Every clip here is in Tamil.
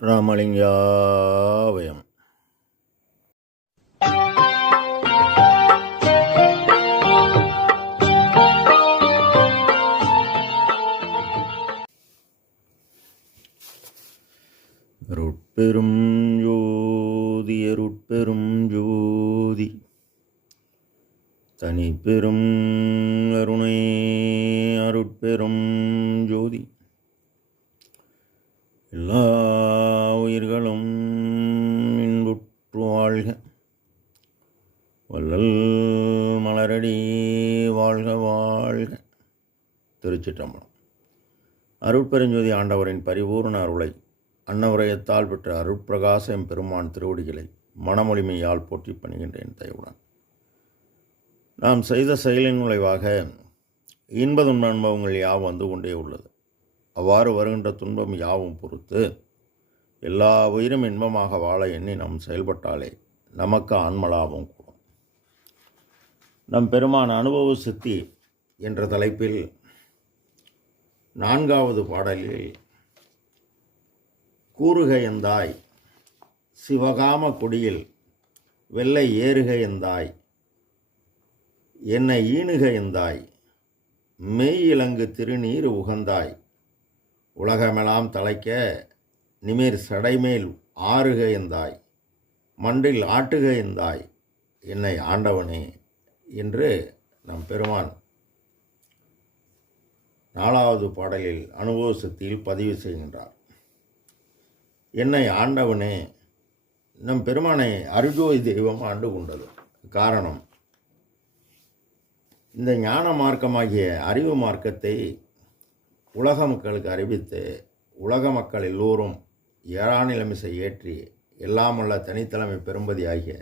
ராமலிங்காவயம். அருட்பெரும் ஜோதி அருட்பெரும் ஜோதி தனிப்பெரும் கருணை அருட்பெரும் ஜோதி எல்லா உயிர்களும் இன்புற்று வாழ்க, வள்ளல் மலரடி வாழ்க வாழ்க. திருச்சிற்றம்பலம். அருட்பெருஞ்சோதி ஆண்டவரின் பரிபூர்ண அருளை அன்னவரையத்தால் பெற்ற அருட்பிரகாசம் பெருமான் திருவடிகளை மனமொழிமையால் போற்றி பணிகின்றேன் தயவுடன். நாம் செய்த செயலின் விளைவாக இன்ப துன்ப அனுபவங்கள் யாவும் வந்து கொண்டே உள்ளது. அவ்வாறு வருகின்ற துன்பம் யாவும் பொறுத்து எல்லா உயிரும் இன்பமாக வாழ எண்ணி நாம் செயல்பட்டாலே நமக்கு ஆன்மலாபம் கூடும். நம் பெருமான் அனுபவ சித்தி என்ற தலைப்பில் 4வது பாடலில் கூறுக எந்தாய் சிவகாம கொடியில் வெள்ளை ஏறுக எந்தாய் என்னை ஈணுக எந்தாய் மெய் இலங்கு திருநீர் உகந்தாய் உலகமெல்லாம் தலைக்க நிமிர் சடைமேல் ஆறுக எந்தாய் மண்டில் ஆட்டுக எந்தாய் என்னை ஆண்டவனே என்று நம் பெருமான் 4வது பாடலில் அனுபவ சக்தியில் பதிவு செய்கின்றார். என்னை ஆண்டவனே, நம் பெருமானை அருஜோதி தெய்வம் ஆண்டு கொண்டது. காரணம், இந்த ஞான மார்க்கமாகிய அறிவு மார்க்கத்தை உலக மக்களுக்கு அறிவித்து உலக மக்கள் எல்லோரும் ஏறாநிலைமிசை ஏற்றி எல்லாமுள்ள தனித்தலைமை பெரும்பதி ஆகிய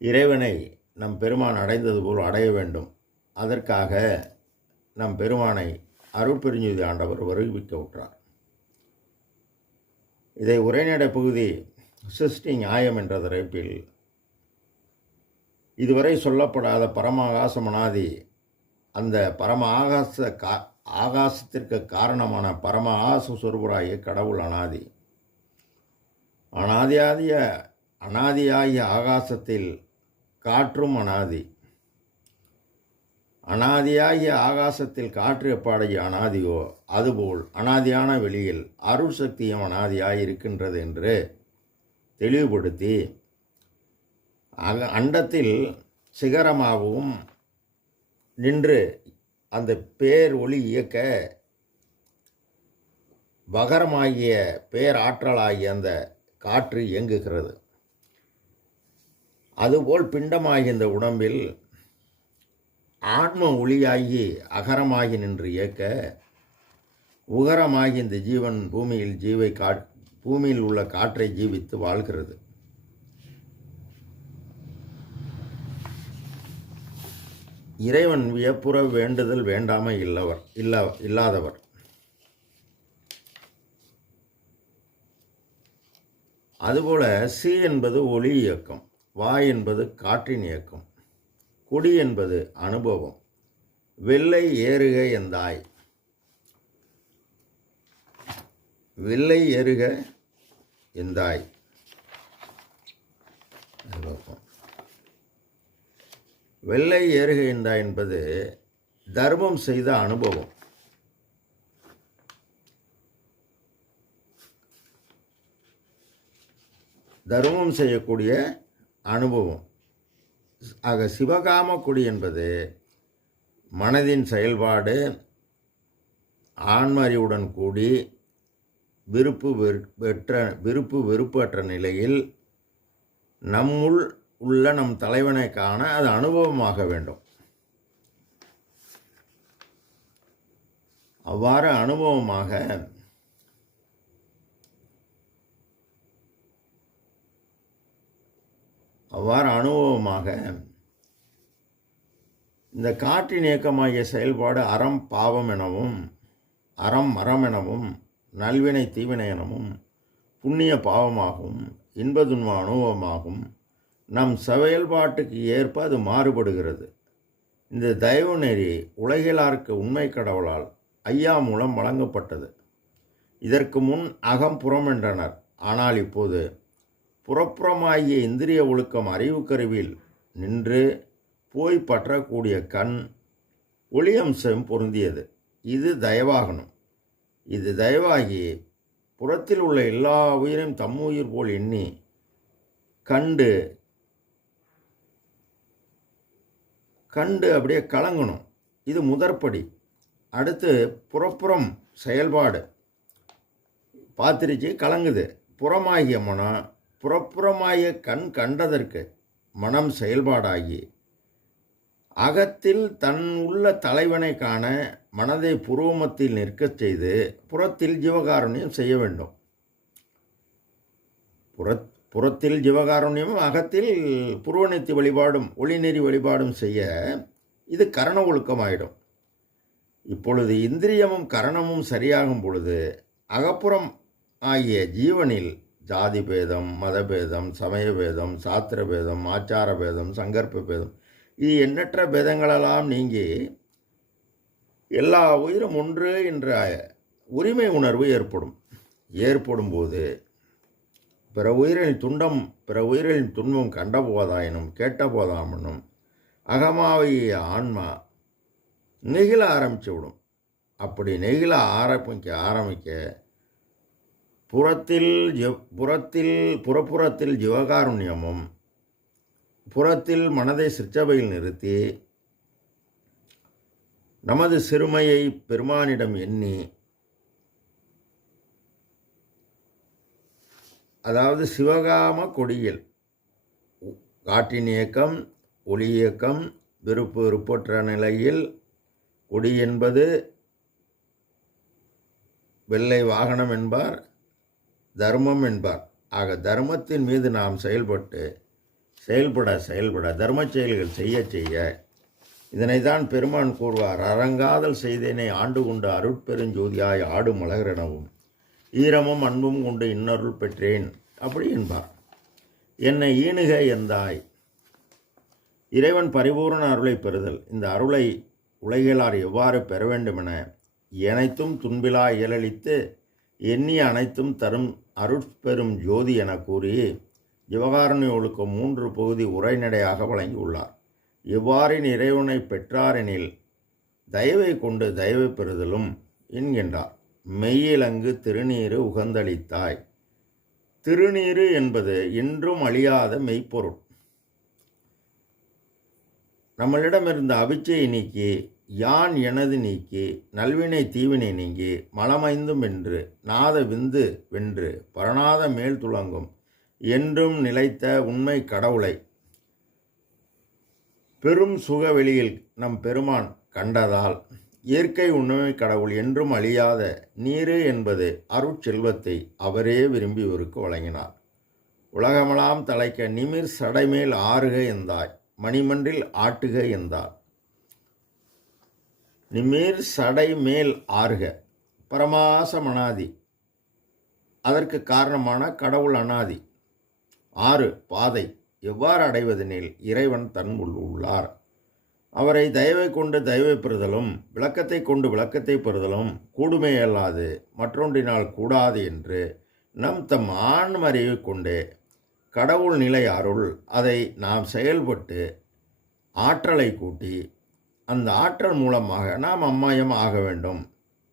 இறைவனை நம் பெருமான் அடைந்தது போல் அடைய வேண்டும். அதற்காக நம் பெருமானை அருட்பெருஞ்சோதி ஆண்டவர் வருவிக்க விட்டார். இதை உரைநடை பகுதி சிருஷ்டி நியாயம் என்ற தலைப்பில் இதுவரை சொல்லப்படாத பரமாகாச மனாதி, அந்த பரம ஆகாசத்திற்கு காரணமான பரம ஆகாச சொருபராகிய கடவுள் அனாதி. அனாதியாகிய ஆகாசத்தில் காற்றும் அனாதி. அனாதியாகிய ஆகாசத்தில் காற்று எப்பாடைய அனாதியோ அதுபோல் அனாதியான வெளியில் அருள் சக்தியும் அனாதியாய் இருக்கின்றது என்று தெளிவுபடுத்தி அண்டத்தில் சிகரமாகவும் நின்று அந்த பேர் ஒளி இயக்க பகரமாகிய பேராற்றலாகிய அந்த காற்று இயங்குகிறது. அதுபோல் பிண்டமாகிய இந்த உடம்பில் ஆன்ம ஒளியாகி அகரமாகி நின்று இயக்க உகரமாகி இந்த ஜீவன் பூமியில் உள்ள காற்றை ஜீவித்து வாழ்கிறது. இறைவன் வியப்புற வேண்டுதல் வேண்டாமை இல்லாதவர். அதுபோல சி என்பது ஒளி இயக்கம், வாய் என்பது காற்றின் இயக்கம், கொடி என்பது அனுபவம். வெள்ளை ஏறுக எந்தாய், வெள்ளை ஏறுக எந்தாய். வெள்ளை ஏறுக எந்தாய் என்பது தர்மம் செய்த அனுபவம். தர்மம் செய்யக்கூடிய அனுபவம். ஆக சிவகாம கொடி என்பது மனதின் செயல்பாடு, ஆன்மறிவுடன் கூடி விருப்பு வெறுப்பற்ற நிலையில் நம்முள் உள்ள நம் தலைவனை காண அது அனுபவமாக வேண்டும். அவ்வாறு அனுபவமாக இந்த காற்றின் இயக்கமாகிய செயல்பாடு அறம் பாவம் எனவும், அறம் மரம் எனவும், நல்வினை தீவினை எனவும், புண்ணிய பாவமாகவும், இன்ப துன்ப அனுபவமாகும் நம் செயல்பாட்டுக்கு ஏற்ப அது மாறுபடுகிறது. இந்த தயவு நெறி உலகிலாருக்கு உண்மை கடவுளால் ஐயா மூலம் வழங்கப்பட்டது. இதற்கு முன் அகம் புறம் என்றனர். ஆனால் இப்போது புறப்புறமாகிய இந்திரிய ஒழுக்கம் அறிவு கருவியில் நின்று போய் பற்றக்கூடிய கண் ஒளியம்சம் பொருந்தியது. இது தயவாகணும். இது தயவாகி புறத்தில் உள்ள எல்லா உயிரையும் தம்முயிர் போல் எண்ணி கண்டு அப்படியே கலங்கணும். இது முதற்படி. அடுத்து புறப்புறம் செயல்பாடு பார்த்துருச்சு, கலங்குது. புறமாகிய மனம் புறப்புறமாகிய கண் கண்டதற்கு மனம் செயல்பாடாகி அகத்தில் தன் உள்ள தலைவனை காண மனதை புருவமத்தில் நிற்கச் செய்து புறத்தில் ஜீவகாருண்யம் செய்ய வேண்டும். புறத்தில் ஜீவகாருண்யமும் அகத்தில் புருவநித்தி வழிபாடும் ஒளிநெறி வழிபாடும் செய்ய இது கரண ஒழுக்கமாயிடும். இப்பொழுது இந்திரியமும் கரணமும் சரியாகும் பொழுது அகப்புறம் ஆகிய ஜீவனில் ஜாதி பேதம், மதபேதம், சமய பேதம், சாத்திர பேதம், ஆச்சார பேதம், சங்கற்ப பேதம், இது எண்ணற்ற பேதங்களெல்லாம் நீங்கி எல்லா உயிரும் ஒன்று என்ற உரிமை உணர்வு ஏற்படும் போது பிற உயிரின் துன்பம் கண்ட போதாயினும் கேட்ட போதாமனும் அகமாவிய ஆன்மா நெகிழ ஆரம்பித்து விடும். அப்படி நெகிழ ஆரம்பிக்க புறப்புறத்தில் ஜீவகாருண்யமும் புறத்தில் மனதை சிற்றபையில் நிறுத்தி நமது சிறுமையை பெருமானிடம் எண்ணி, அதாவது சிவகாம கொடியில் காற்றின் இயக்கம், ஒளி இயக்கம், விருப்பற்ற நிலையில் கொடி என்பது வெள்ளை வாகனம் என்பார், தர்மம் என்பார். ஆக தர்மத்தின் மீது நாம் செயல்பட தர்ம செயல்கள் செய்ய இதனைத்தான் பெருமான் கூறுவார். அரங்காதல் செய்தேனை ஆண்டு கொண்டு அருட்பெருஞ்சோதியாய் ஆடும் மலகரெனவும் ஈரமும் அன்பும் கொண்டு இன்னருள் பெற்றேன் அப்படி என்பார். என்னை ஈணுக எந்தாய். இறைவன் பரிபூர்ண அருளை பெறுதல். இந்த அருளை உலகிலார் எவ்வாறு பெற வேண்டுமென அனைத்தும் துன்பிலா இயலளித்து எண்ணிய அனைத்தும் தரும் அருட்பெரும் ஜோதி என கூறி ஜீவகாருண்ய ஒழுக்கம் 3 பகுதி உரைநடையாக வழங்கியுள்ளார். எவ்வாறின் இறைவனை பெற்றாரெனில் தயவை கொண்டு தயவை பெறுதலும் என்கின்றார். மெய்யிலங்கு திருநீறு உகந்தளித்தாய். திருநீறு என்பது என்றும் அழியாத மெய்ப்பொருள். நம்மளிடமிருந்த அவிச்சையை நீக்கி யான் எனது நீக்கி நல்வினை தீவினை நீங்கி மலமைந்தும் வென்று நாத விந்து வென்று பரநாத மேல் துளங்கும் என்றும் நிலைத்த உண்மை கடவுளை பெரும் சுகவெளியில் நம் பெருமான் கண்டதால் இயற்கை உண்மை கடவுள் என்றும் அழியாத நீரு என்பது அருட்செல்வத்தை அவரே விரும்பி இவருக்கு வழங்கினார். உலகமெல்லாம் தலைக்க நிமிர் சடைமேல் ஆறுக எந்தாய் மணிமன்றில் ஆட்டுக எந்தார். நிமிர் சடை மேல் ஆறுக பரமாசம் அனாதி, அதற்கு காரணமான கடவுள் அனாதி. 6 பாதை எவ்வாறு அடைவதெனில் இறைவன் தன் உள்ளார். அவரை தயவை கொண்டு தயவை பெறுதலும் விளக்கத்தை கொண்டு விளக்கத்தை பெறுதலும் கூடுமே அல்லாது மற்றொன்றினால் கூடாது என்று நம் தம் ஆன்மறிவை கொண்டே கடவுள் நிலை அருள் அதை நாம் செயல்பட்டு ஆற்றலை கூட்டி அந்த ஆற்றல் மூலமாக நாம் அம்மாயம் ஆக வேண்டும்.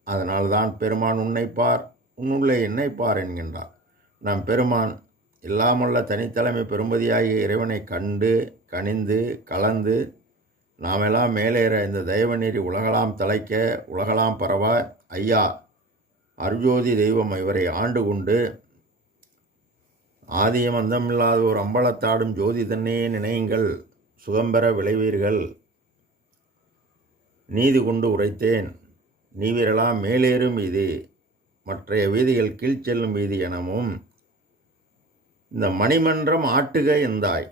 அதனால்தான் பெருமான் உன்னைப்பார் உன்னுள்ளே என்னைப்பார் என்கின்றார். நம் பெருமான் எல்லாமுள்ள தனித்தலைமை பெரும்பதியாகிய இறைவனை கண்டு கனிந்து கலந்து நாமெல்லாம் மேலேற இந்த தெய்வநெறி உலகலாம் தலைக்க உலகலாம் பரவ ஐயா அருஜோதி தெய்வம் இவரை ஆண்டு கொண்டு ஆதியம் அந்தமில்லாத ஒரு அம்பலத்தாடும் ஜோதி தன்னே நினையுங்கள் சுகம்பெற விளைவீர்கள். நீதி கொண்டு உரைத்தேன் நீவிரலாம் மேலேறும் வீதி மற்றைய வீதிகள் கீழ்ச்செல்லும் வீதி எனவும் இந்த மணிமன்றம் ஆட்டுக எந்தாய்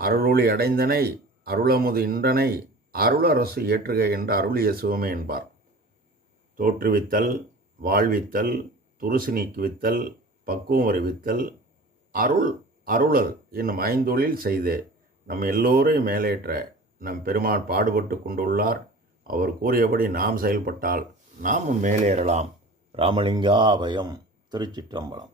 அருளொளி அடைந்தனை அருளமுது இன்றனை அருளரசு ஏற்றுக என்று அருளிய சிவமே என்பார். தோற்றுவித்தல், வாழ்வித்தல், துருசு நீக்குவித்தல், பக்குவம் அறிவித்தல், அருளல் என்னும் 5 தொழில் செய்து நம் எல்லோரையும் மேலேற்ற நம் பெருமான் பாடுபட்டு கொண்டுள்ளார். அவர் கூறியபடி நாம் செயல்பட்டால் நாமும் மேலேறலாம். ராமலிங்கா அபயம். திருச்சிற்றம்பலம்.